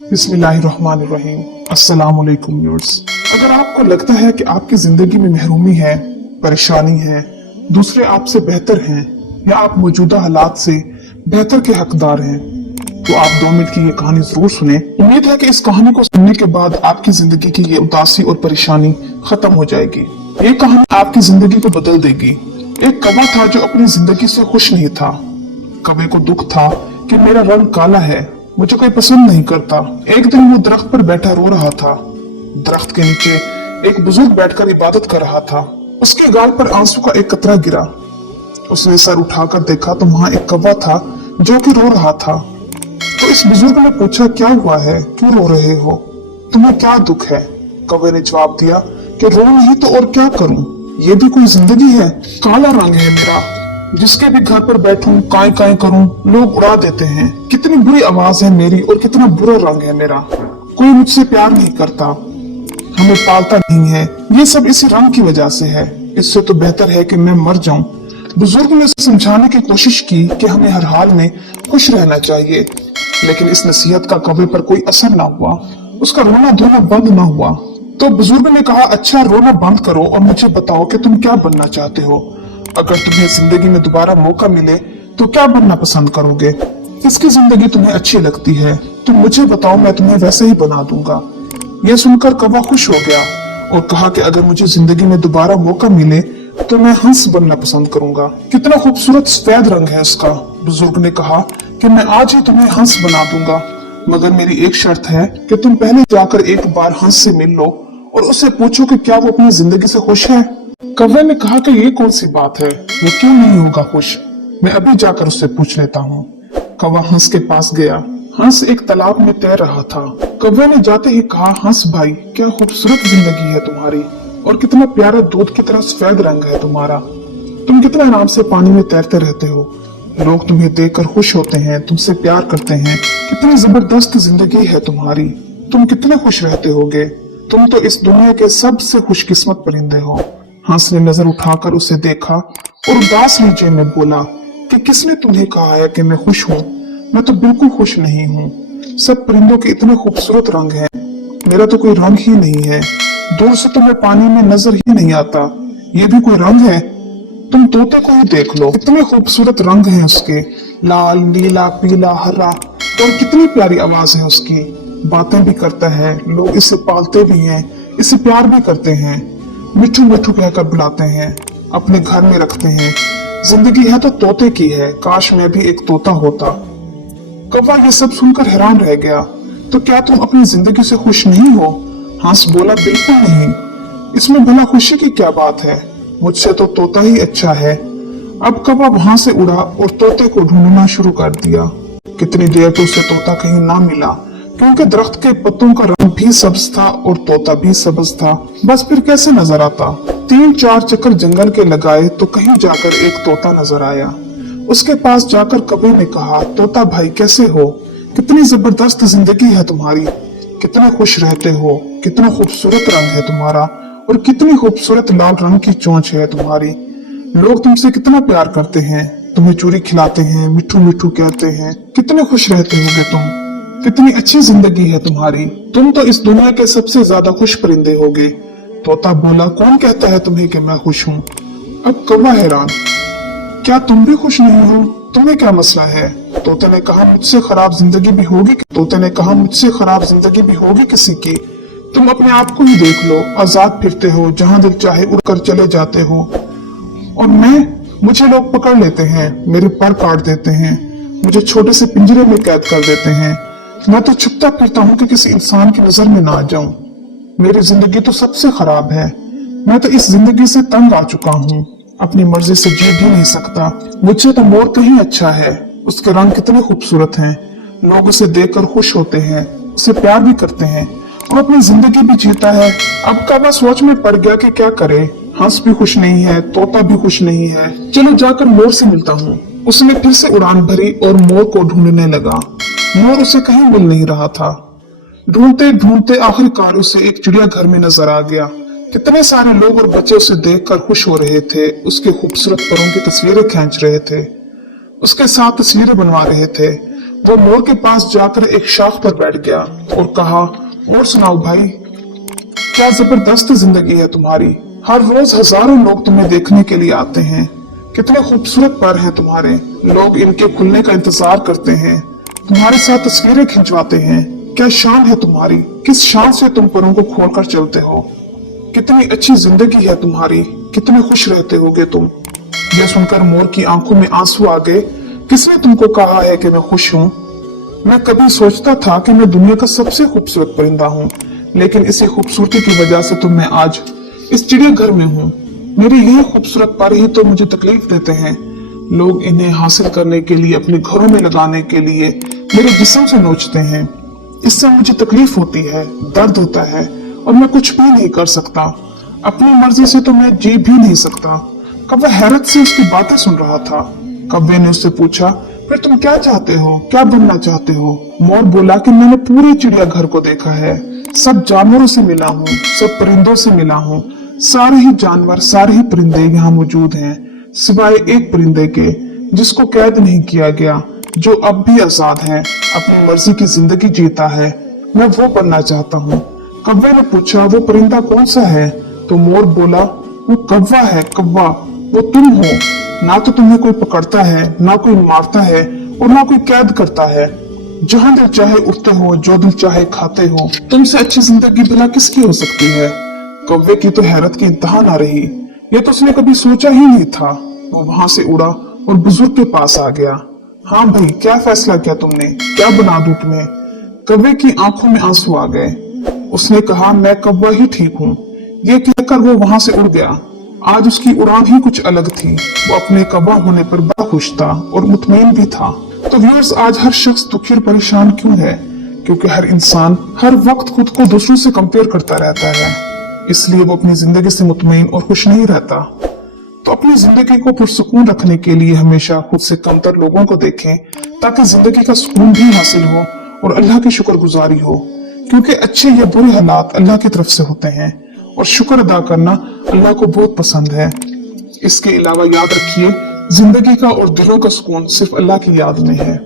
बिस्मिल्लाहिर्रहमानिर्रहीम। अस्सलाम वालेकुम व्यूअर्स। अगर आपको लगता है कि आपकी जिंदगी में महरूमी है, परेशानी है, दूसरे आपसे बेहतर हैं या आप मौजूदा हालात से बेहतर के हकदार हैं, तो आप 2 मिनट की ये कहानी जरूर सुने। उम्मीद है कि इस कहानी को सुनने के बाद आपकी जिंदगी की ये उदासी और परेशानी खत्म हो जाएगी। ये कहानी आपकी जिंदगी को बदल देगी। एक कौवा था जो अपनी जिंदगी से खुश नहीं था। कौवे को दुख था कि मेरा रंग काला है, मुझे कोई पसंद नहीं करता। एक दिन वो दरख्त पर बैठा रो रहा था। दरख्त के नीचे एक बुजुर्ग बैठकर इबादत कर रहा था। उसके गाल पर आंसू का एक कतरा गिरा। उसने सर उठाकर देखा तो वहां एक कौवा था जो कि रो रहा था। तो इस बुजुर्ग ने पूछा, क्या हुआ है, क्यों रो रहे हो, तुम्हें क्या दुख है? कौवे ने जवाब दिया कि रो नहीं तो और क्या करूं, ये भी कोई जिंदगी है? काला रंग है मेरा, जिसके भी घर पर बैठूं काय काय करूं लोग उड़ा देते हैं। कितनी बुरी आवाज है मेरी और कितना बुरा रंग है मेरा। कोई मुझसे प्यार नहीं करता, हमें पालता नहीं है। ये सब इसी रंग की वजह से है। इससे तो बेहतर है कि मैं मर जाऊं। बुजुर्ग ने उसे समझाने की कोशिश की कि हमें हर हाल में खुश रहना चाहिए, लेकिन इस नसीहत का कौवे पर कोई असर न हुआ। उसका रोना धोना बंद न हुआ। तो बुजुर्ग ने कहा, अच्छा रोना बंद करो और मुझे बताओ कि तुम क्या बनना चाहते हो। अगर तुम्हें जिंदगी में दोबारा मौका मिले तो क्या बनना पसंद करोगे? किसकी जिंदगी तुम्हें अच्छी लगती है? तुम मुझे बताओ, मैं तुम्हें वैसे ही बना दूंगा। यह सुनकर कौवा खुश हो गया और कहा कि अगर मुझे जिंदगी में दोबारा मौका मिले तो मैं हंस बनना पसंद करूंगा। कितना खूबसूरत सफेद रंग है उसका। बुजुर्ग ने कहा कि मैं आज ही तुम्हें हंस बना दूंगा, मगर मेरी एक शर्त है कि तुम पहले जाकर एक बार हंस से मिल लो और उससे पूछो कि क्या वो अपनी जिंदगी से खुश है। कौवे ने कहा कि ये कौन सी बात है, वो क्यों नहीं होगा खुश, मैं अभी जाकर उससे पूछ लेता हूँ। कौवा हंस के पास गया। हंस एक तालाब में तैर रहा था। कौवे ने जाते ही कहा, हंस भाई, क्या खूबसूरत जिंदगी है तुम्हारी और कितना प्यारा दूध की तरह सफेद रंग है तुम्हारा। तुम कितना आराम से पानी में तैरते रहते हो, लोग तुम्हें देखकर खुश होते हैं, तुमसे प्यार करते हैं। कितनी जबरदस्त जिंदगी है तुम्हारी, तुम कितने खुश रहते होगे। तुम तो इस दुनिया के सबसे खुशकिस्मत परिंदे हो। हंस ने नजर उठाकर उसे देखा और उदास लहजे में बोला कि किसने तुम्हें कहा है कि मैं खुश हूँ? मैं तो बिल्कुल खुश नहीं हूँ। सब परिंदों के इतने खूबसूरत रंग हैं, मेरा तो कोई रंग ही नहीं है। दूर से तुम्हें पानी में नजर ही नहीं आता, ये भी कोई रंग है? तुम तोते को ही देख लो, कितने खूबसूरत रंग हैं उसके, लाल, नीला, पीला, हरा, और कितनी प्यारी आवाज है उसकी। बातें भी करता है, लोग इसे पालते भी हैं, इसे प्यार भी करते हैं, मिठू मिठू कहकर बुलाते हैं, अपने घर में रखते हैं। जिंदगी है तो तोते की है, काश मैं भी एक तोता होता। कौवा ये सब सुनकर हैरान रह गया। तो क्या तुम अपनी जिंदगी से खुश नहीं हो? हंस बोला, बिल्कुल नहीं, इसमें भला खुशी की क्या बात है, मुझसे तो तोता ही अच्छा है। अब कौवा वहां से उड़ा और तोते को ढूंढना शुरू कर दिया। कितनी देर तो उसे तोता कहीं ना मिला, क्योंकि दरख्त के पत्तों का रंग भी सब्ज था और तोता भी सब्ज था। बस फिर कैसे नजर आता? 3-4 चक्कर जंगल के लगाए तो कहीं जाकर एक तोता नजर आया। उसके पास जाकर कौवे ने कहा, तोता भाई कैसे हो, कितनी जबरदस्त जिंदगी है तुम्हारी, कितने खुश रहते हो, कितना खूबसूरत रंग है तुम्हारा और कितनी खूबसूरत लाल रंग की चोंच है तुम्हारी। लोग तुमसे कितना प्यार करते हैं, तुम्हें चूरी खिलाते हैं, मिठू मिठू कहते हैं, कितने खुश रहते होगे तुम, कितनी अच्छी जिंदगी है तुम्हारी। तुम तो इस दुनिया के सबसे ज्यादा खुश परिंदे होगे। तोता बोला, कौन कहता है तुम्हें कि मैं खुश हूँ? अब कौवा हैरान, क्या तुम भी खुश नहीं हो? तुम्हें क्या मसला है? तोते ने कहा, मुझसे खराब जिंदगी भी होगी। तोते ने कहा, मुझसे खराब जिंदगी भी होगी किसी की? तुम अपने आप को ही देख लो, आजाद फिरते हो, जहाँ दिल चाहे उड़कर चले जाते हो, और मुझे लोग पकड़ लेते हैं, मेरे पर काट देते हैं, मुझे छोटे से पिंजरे में कैद कर देते हैं। मैं तो छुपता फिरता हूँ कि किसी इंसान की नजर में ना आ जाऊं। मेरी जिंदगी तो सबसे खराब है। मैं तो इस जिंदगी से तंग आ चुका हूँ, अपनी मर्जी से जी भी नहीं सकता। मुझसे तो मोर कहीं अच्छा है, उसके रंग कितने खूबसूरत हैं, लोग उसे देखकर खुश होते हैं, उसे प्यार भी करते हैं और अपनी जिंदगी भी जीता है। अब कौवा सोच में पड़ गया कि क्या करे। हंस भी खुश नहीं है, तोता भी खुश नहीं है, चलो जाकर मोर से मिलता हूँ। उसने फिर से उड़ान भरी और मोर को ढूंढने लगा। मोर उसे कहीं मिल नहीं रहा था। ढूंढते ढूंढते आखिरकार उसे एक चिड़ियाघर में नजर आ गया। कितने सारे लोग और बच्चे उसे देखकर खुश हो रहे थे, उसके खूबसूरत परों की तस्वीरें खींच रहे थे, उसके साथ तस्वीरें बनवा रहे थे। वो मोर के पास जाकर एक शाख पर बैठ गया और कहा, और सुनाओ भाई, क्या जबरदस्त जिंदगी है तुम्हारी। हर रोज हजारों लोग तुम्हें देखने के लिए आते हैं। कितने खूबसूरत पर हैं तुम्हारे। लोग इनके खुलने का इंतजार करते हैं, तुम्हारे साथ तस्वीरें खिंचवाते हैं। क्या शान है तुम्हारी, किस शान से तुम परों को खोलकर चलते हो। कितनी अच्छी जिंदगी है तुम्हारी, कितने खुश रहते होगे तुम। यह सुनकर मोर की आंखों में आंसू आ गए। किसने तुमको कहा है कि मैं खुश हूँ। मैं कभी सोचता था कि मैं दुनिया का सबसे खूबसूरत परिंदा हूँ, लेकिन इसी खूबसूरती की वजह से तो मैं आज इस चिड़ियाघर में हूँ। मेरे ये खूबसूरत पर ही तो मुझे तकलीफ देते हैं। लोग इन्हें हासिल करने के लिए, अपने घरों में लगाने के लिए मेरे जिस्म से नोचते हैं। इससे मुझे तकलीफ होती है, दर्द होता है और मैं कुछ भी नहीं कर सकता। अपनी मर्जी से तो मैं जी भी नहीं सकता। कौवा हैरत से उसकी बातें सुन रहा था। कौवे ने उससे पूछा, फिर तुम क्या चाहते हो, क्या बनना चाहते हो। मोर बोला कि मैंने पूरे चिड़ियाघर को देखा है, सब जानवरों से मिला हूँ, सब परिंदों से मिला हूँ। सारे ही जानवर, सारे ही परिंदे यहाँ मौजूद हैं, सिवाय एक परिंदे के जिसको कैद नहीं किया गया, जो अब भी आजाद है, अपनी मर्जी की जिंदगी जीता है। मैं वो बनना चाहता हूँ। कौवे ने पूछा, वो परिंदा कौन सा है। तो मोर बोला, वो कौवा है, कौवा, वो तुम हो। ना तो तुम्हें कोई पकड़ता है, ना कोई मारता है और ना कोई कैद करता है। जहाँ दिल चाहे उठते हो, जो दिल चाहे खाते हो। तुमसे अच्छी जिंदगी भला किसकी हो सकती है। कौवे की तो हैरत की इंतहा ना रही। ये तो उसने कभी सोचा ही नहीं था। वो वहां से उड़ा और बुजुर्ग के पास आ गया। हाँ भाई, क्या फैसला किया तुमने, क्या बना दूं तुम्हें। कौवे की आंखों में आंसू आ गए। उसने कहा, मैं कौवा ही ठीक हूँ। ये कहकर वो वहां से उड़ गया। आज उसकी उड़ान ही कुछ अलग थी। वो अपने कौवा होने पर बड़ा खुश था और मुतमईन भी था। तो व्यूअर्स, आज हर शख्स दुखी और परेशान क्यों है? क्योंकि हर इंसान हर वक्त खुद को दूसरों से कंपेयर करता रहता है, इसलिए वो अपनी जिंदगी से मुतमईन और खुश नहीं रहता। तो अपनी जिंदगी को पुरसुकून रखने के लिए हमेशा खुद से कमतर लोगों को देखें, ताकि जिंदगी का सुकून भी हासिल हो और अल्लाह की शुक्रगुजारी हो। क्योंकि अच्छे या बुरे हालात अल्लाह की तरफ से होते हैं और शुक्र अदा करना अल्लाह को बहुत पसंद है। इसके अलावा याद रखिए, जिंदगी का और दिलों का सुकून सिर्फ अल्लाह की याद में है।